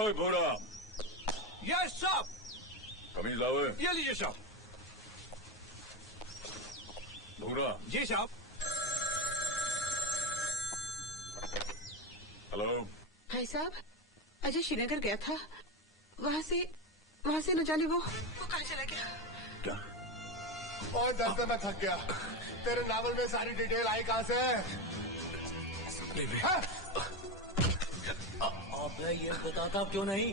ओए भोरा। यस साहब। कमीज लाओ। ये लीजिए साहब। भोरा। जी साहब। हेलो। भाई साहब, अजय श्रीनगर गया था। वहाँ से न जाने वो कहाँ चला गया। क्या? और दर्द में थक गया। तेरे नावल में सारी डिटेल आई कहाँ से? अबे ये बताता क्यों नहीं?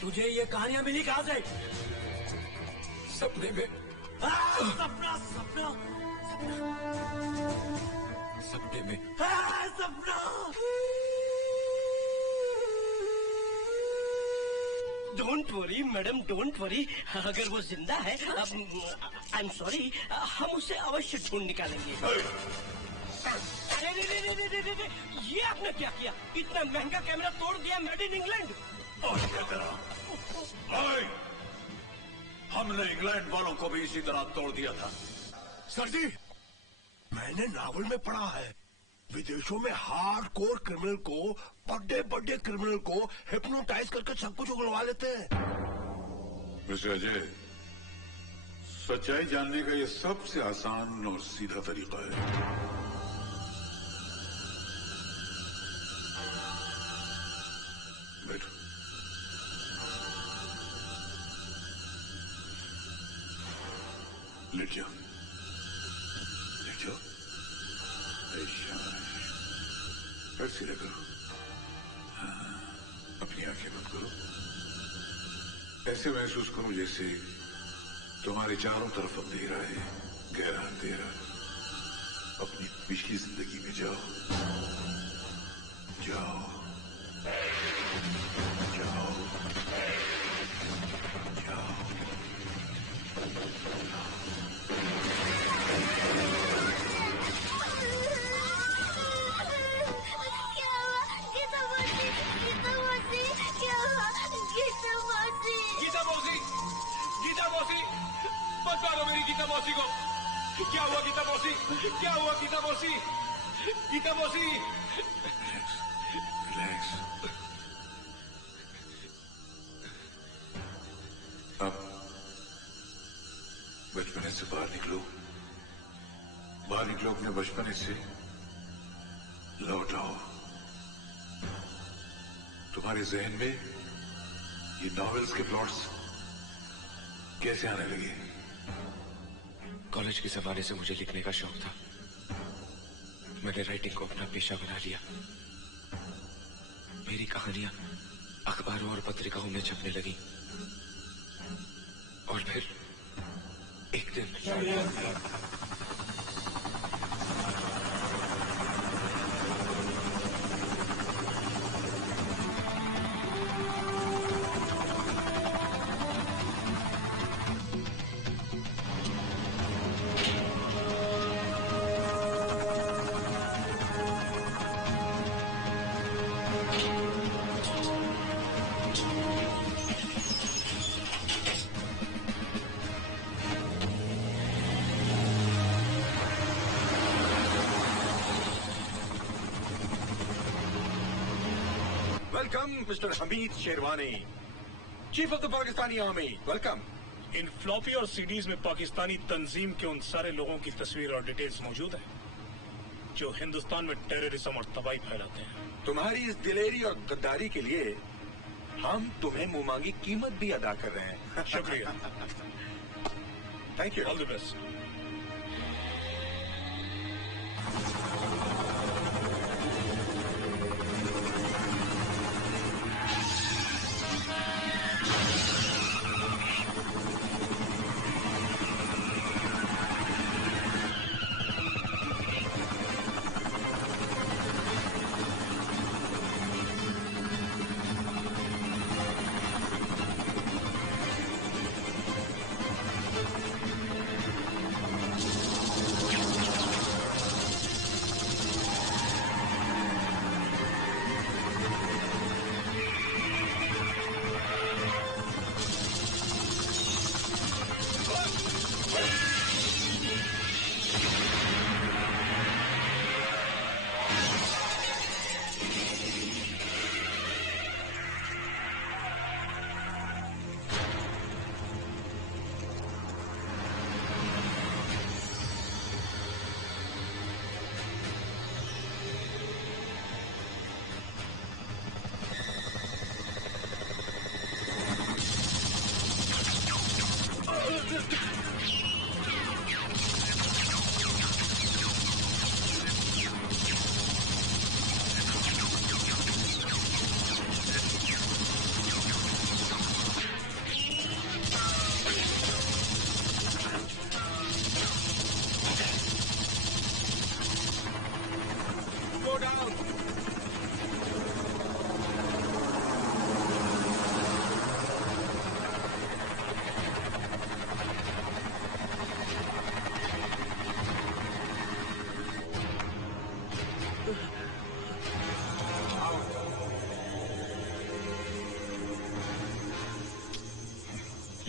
तुझे ये कहानियां मिली कहाँ से? सपने में। सपना सपना सपने में। सपना। Don't worry madam, don't worry. अगर वो जिंदा है, आई एम सॉरी, हम उसे अवश्य ढूंढ निकालेंगे। अरे ये आपने क्या किया? इतना महंगा कैमरा तोड़ दिया, मेड इन इंग्लैंड। और क्या करा? हमने इंग्लैंड वालों को भी इसी तरह तोड़ दिया था। सर जी, मैंने नावल में पढ़ा है, विदेशों में हार्डकोर क्रिमिनल को, बड़े क्रिमिनल को हिप्नोटाइज करके सब कुछ उगलवा लेते हैं। मिस्टर अजय, सच्चाई जानने का ये सबसे आसान और सीधा तरीका है। बैठो। लेट जाओ, लेट जाओ। फिर सीधे करो। हाँ, अपनी आंखें बंद करो। ऐसे महसूस करो जैसे तुम्हारे चारों तरफ अंधेरा है, गहरा अंधेरा। अपनी पिछली जिंदगी में जाओ, जाओ, जाओ, जाओ। गीता मौसी, मत मारो मेरी गीता मौसी को। क्या हुआ गीता मौसी? क्या हुआ गीता मौसी? गीता मौसी। रिलैक्स। अब बचपने से बाहर निकलो, बाहर निकलो अपने बचपने से। लौट आओ। तुम्हारे जहन में ये नॉवेल्स के प्लॉट्स कैसे आने लगे? कॉलेज के जमाने से मुझे लिखने का शौक था। मैंने राइटिंग को अपना पेशा बना लिया। मेरी कहानियां अखबारों और पत्रिकाओं में छपने लगी। और फिर एक दिन mister Hamid sherwani, chief of the Pakistani army, welcome. In floppy और सीडीज में पाकिस्तानी तंजीम के उन सारे लोगों की तस्वीर और डिटेल्स मौजूद है जो हिंदुस्तान में टेररिज्म और तबाही फैलाते हैं। तुम्हारी इस दिलेरी और गद्दारी के लिए हम तुम्हें मुंहमांगी कीमत भी अदा कर रहे हैं। शुक्रिया। Thank you. All the best.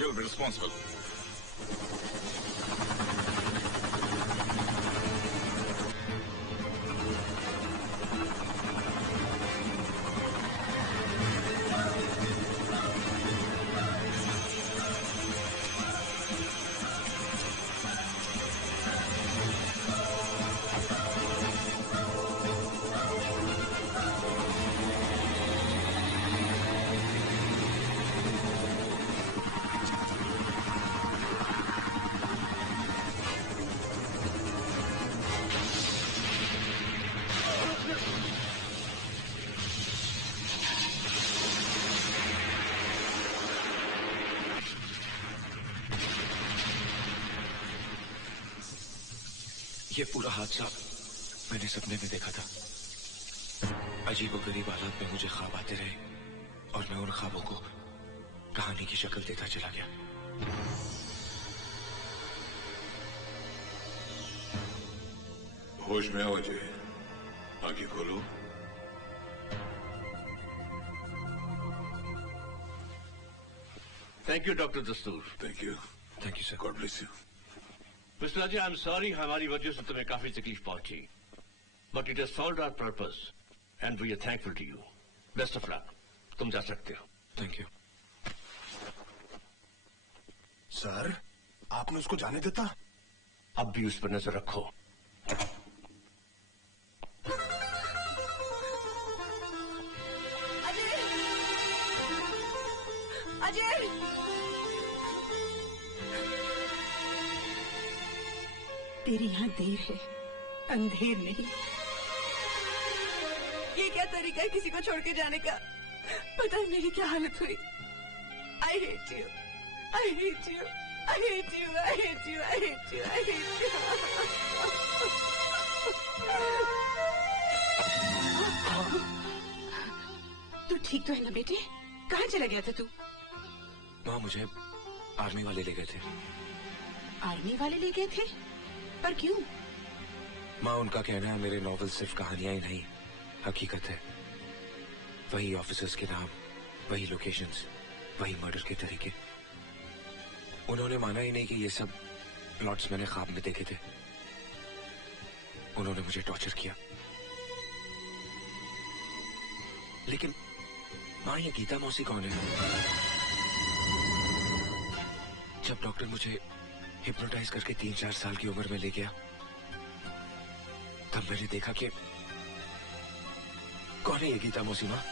He'll be responsible. ये पूरा हादसा मैंने सपने में देखा था। अजीबोगरीब हालात में मुझे ख्वाब आते रहे और मैं उन ख्वाबों को कहानी की शक्ल देता चला गया। होश में आओ अजय, आंखें खोलो। Thank you doctor Dastur. Thank you sir. God bless you. Mister Ajay, I am sorry हमारी वजह से तुम्हें काफी तकलीफ पहुंची, but it has served our purpose and we are thankful to you. Best of luck. तुम जा सकते हो। Thank you. सर, आपने उसको जाने देता? अब भी उस पर नजर रखो। अजय! तेरी यहाँ देर है, अंधेर नहीं। ये क्या तरीका है किसी को छोड़ के जाने का? पता है मेरी क्या हालत हुई। I hate you, I hate you, I hate you, I hate you, I hate you, I hate you. तू ठीक तो है ना बेटे? कहाँ चला गया था तू? माँ, मुझे आर्मी वाले ले गए थे। आर्मी वाले ले गए थे? पर क्यों? माँ, उनका कहना है मेरे नॉवेल सिर्फ कहानियां ही नहीं, हकीकत है। वही ऑफिसर्स के नाम, वही लोकेशंस, वही मर्डर के तरीके। उन्होंने माना ही नहीं कि ये सब प्लॉट्स मैंने ख्वाब में देखे थे। उन्होंने मुझे टॉर्चर किया। लेकिन माँ, ये गीता मौसी कौन है? जब डॉक्टर मुझे हिप्नोटाइज करके 3-4 साल की उम्र में ले गया, तब मैंने देखा कि कौन है ये गीता मौसी माँ?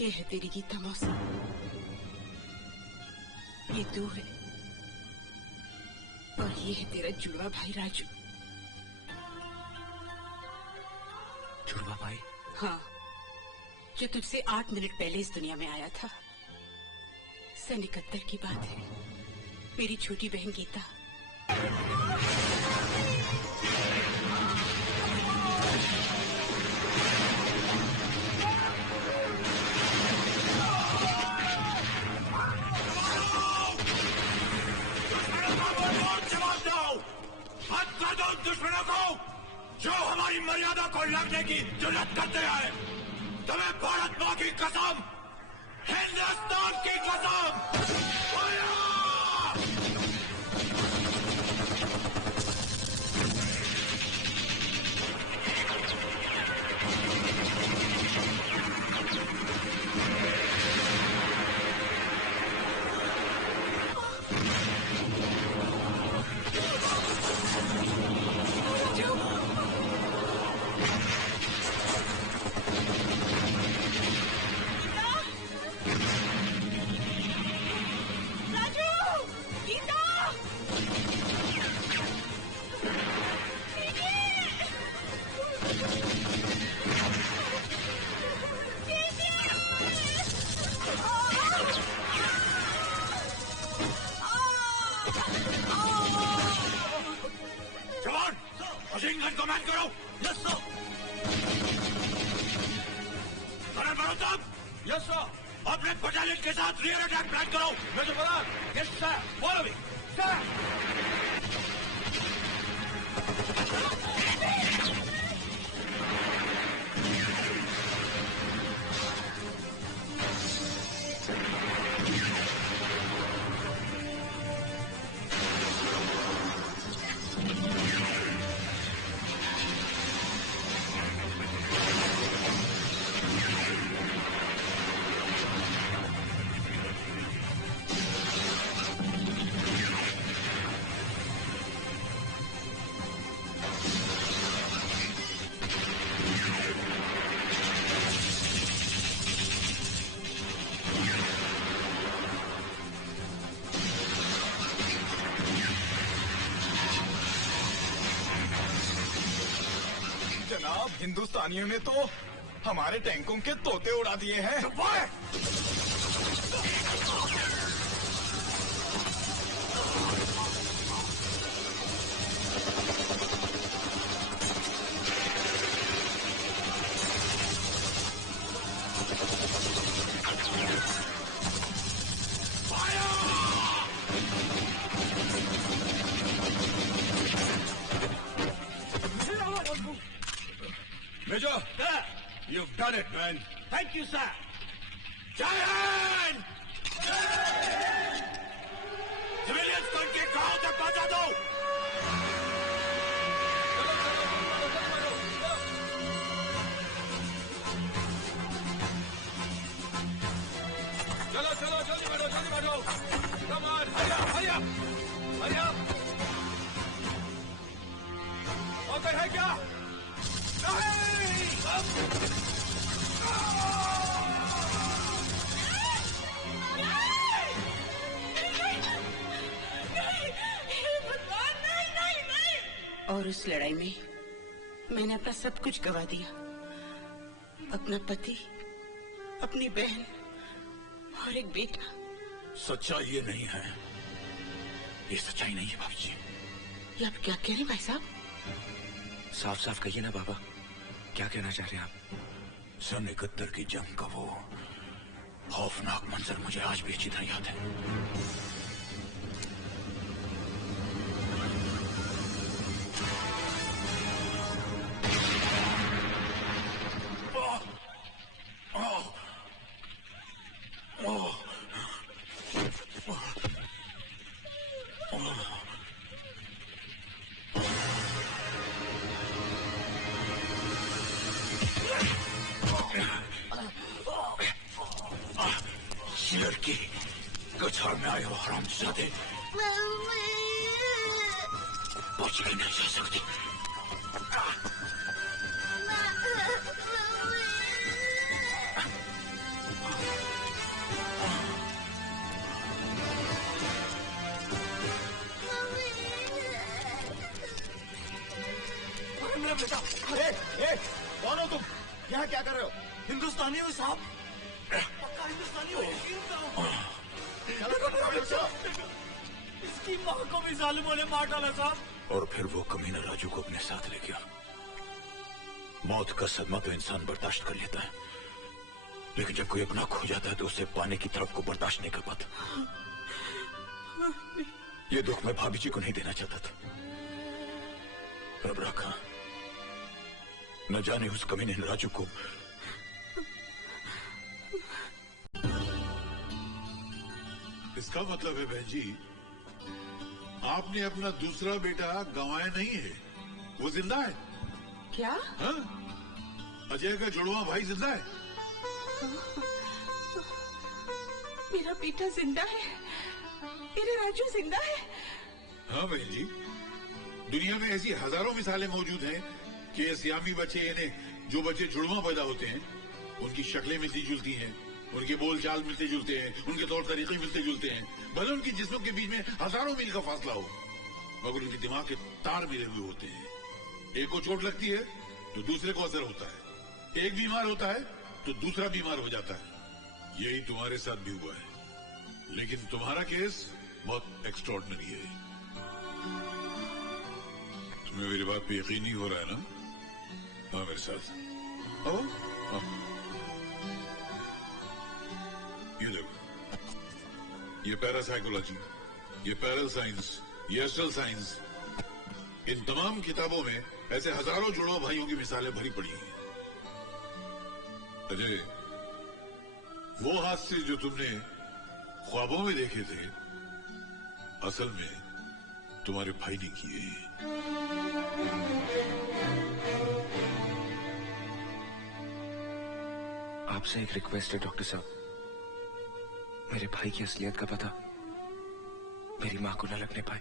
ये है तेरी गीता मौसी, ये तू है, और ये है तेरा जुड़वा भाई राजू। जुड़वा भाई? हाँ, जो तुझसे 8 मिनट पहले इस दुनिया में आया था। सन 71 की बात है। मेरी छोटी बहन गीता। दुश्मनों को जो हमारी मर्यादा को लगने की जुर्रत करते हैं, तुम्हें भारत माँ की कसम, हिंदुस्तान की कसम। Colonel Malhotra, yes sir. अपने बटालियन के साथ रियर अटैक प्लान करो। Major Pradhan. Yes sir, follow me sir. जनाब, हिंदुस्तानियों ने तो हमारे टैंकों के तोते उड़ा दिए हैं। Major, you've done it, man. Thank you, sir. Giant! Civilians को इनके गांव तक पहुंचा दो। चलो चलो, जल्दी बैठो, जल्दी बैठो। Come on, hurry up, hurry up, hurry up. मौका है क्या? और उस लड़ाई में मैंने अपना सब कुछ गवा दिया, अपना पति, अपनी बहन और एक बेटा। सच्चाई ये नहीं है, ये सच्चाई नहीं है बाबूजी। ये आप क्या कह रहे हैं भाई साहब? साफ साफ कहिए ना बाबा, क्या कहना चाह रहे हैं आप? सन 71 की जंग का वो खौफनाक मंजर मुझे आज भी अच्छी तरह याद है। लड़की कछाड़ में आए हो हरामजादे, बच के नहीं जा सकती। मेरा बेटा, कौन हो तुम? यहाँ क्या कर रहे हो? हिंदुस्तानी हो साहब? पक्का हिंदुस्तानी हो? इसकी माँ को भी जालिमों ने मार डाला साहब। और फिर वो कमीना राजू को अपने साथ ले गया। मौत का सदमा तो इंसान बर्दाश्त कर लेता है, लेकिन जब कोई अपना खो जाता है तो उसे पाने की तरफ को बर्दाश्त नहीं कर पाता। ये दुख मैं भाभी जी को नहीं देना चाहता था, रब रखा। न जाने उस कमीने ने राजू को इसका मतलब है बहन जी, आपने अपना दूसरा बेटा गंवाया नहीं है, वो जिंदा है। क्या? हाँ? अजय का जुड़वा भाई जिंदा है। मेरा बेटा जिंदा है, मेरे राजू जिंदा है। हाँ बहन जी, दुनिया में ऐसी हजारों मिसालें मौजूद हैं कि सियामी बच्चे, यानी जो बच्चे जुड़वा पैदा होते हैं, उनकी शक्लें मिलती जुलती हैं, उनके बोलचाल मिलते जुलते हैं, उनके तौर तरीके मिलते जुलते हैं, भले उनके जिस्मों के बीच में हजारों मील का फासला हो, मगर उनके दिमाग के तार मिले हुए होते हैं। एक को चोट लगती है तो दूसरे को असर होता है, एक बीमार होता है तो दूसरा बीमार हो जाता है। यही तुम्हारे साथ भी हुआ है, लेकिन तुम्हारा केस बहुत एक्स्ट्रॉर्डिनरी है। तुम्हें मेरी बात पे यकीन नहीं हो रहा है ना? हाँ मेरे साथ आओ। हाँ। ये देखो, ये पैरासाइकोलॉजी, ये पैरल साइंस, ये एस्ट्रल साइंस, इन तमाम किताबों में ऐसे हजारों जुड़वा भाइयों की मिसालें भरी पड़ी हैं। अजय, वो हादसे जो तुमने ख्वाबों में देखे थे, असल में तुम्हारे भाई ने किए हैं। आपसे एक रिक्वेस्ट है डॉक्टर साहब, मेरे भाई की असलियत का पता मेरी मां को न लगने पाए।